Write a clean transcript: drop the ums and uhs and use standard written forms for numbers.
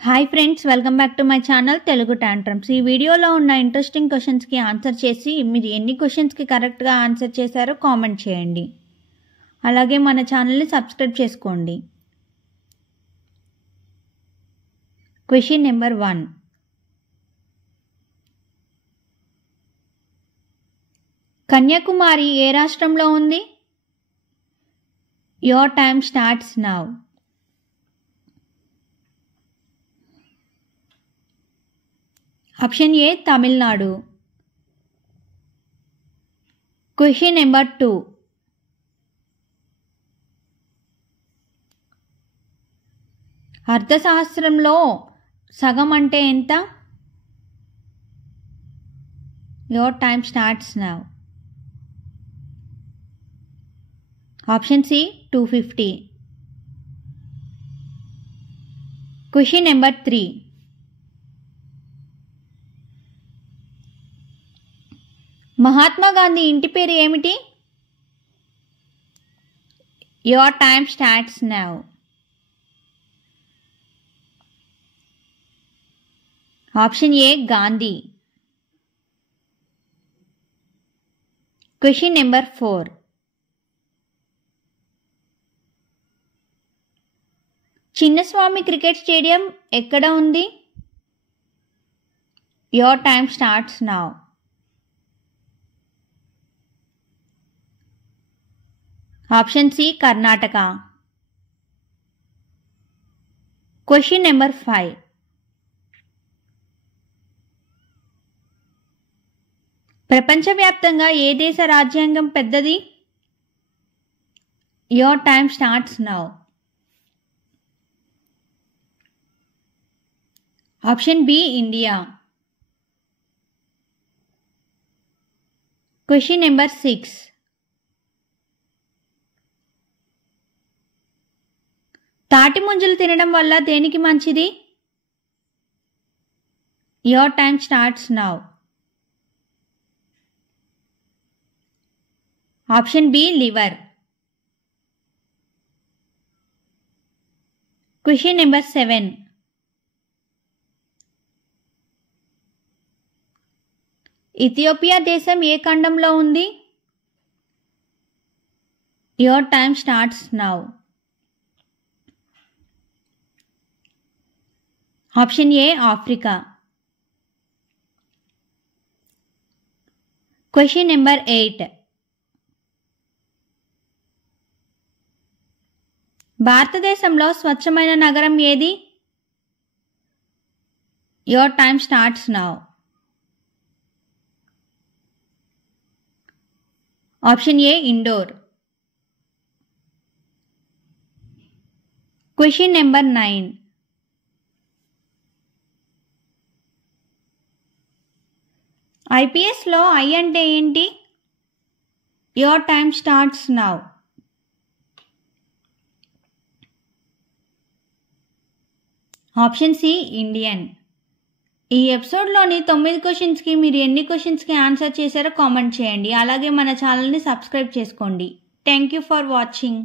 Hi friends, welcome back to my channel Telugu tantrums. ఈ వీడియోలో ఉన్న ఇంట్రెస్టింగ్ క్వశ్చన్స్కి ఆన్సర్ చేసి మీరు ఎన్ని క్వశ్చన్స్కి కరెక్ట్గా ఆన్సర్ చేశారో కామెంట్ చేయండి. అలాగే మన ఛానల్ని సబ్స్క్రైబ్ చేసుకోండి. Question number 1. కన్యాకుమారి ఏ రాష్ట్రంలో ఉంది? Your time starts now. Option A Tamil Nadu. Question number 2. అర్థశాస్త్రంలో సగం అంటే ఎంత? Your time starts now. Option C 250. Question number 3. Mahatma Gandhi ఇంటి పేరు ఏమిటి? Your time starts now. Option A Gandhi. Question number 4. Chinnaswamy cricket stadium ఎక్కడ ఉంది? Your time starts now. Option C Karnataka. Question number 5. ప్రపంచవ్యాప్తంగా ఏ దేశ రాజ్యాంగం పెద్దది? Your time starts now. Option B India. Question number 6. తాటి ముంజలు తినడం వల్ల దేనికి మంచిది? Your time starts now. Option B liver. Question number 7. Ethiopia దేశం ఏ ఖండంలో ఉంది? Your time starts now. Option A Africa. Question number 8. భారతదేశంలో స్వచ్ఛమైన నగరం ఏది? Your time starts now. Option A Indore. Question number 9. ఐపీఎస్లో ఐ అంటే ఏంటి? Your time starts now. Option C Indian. ఈ ఎపిసోడ్లోని 9 క్వశ్చన్స్కి మీరు ఎన్ని క్వశ్చన్స్కి ఆన్సర్ చేశారో కామెంట్ చేయండి. అలాగే మన ఛానల్ని సబ్స్క్రైబ్ చేసుకోండి. Thank you for watching.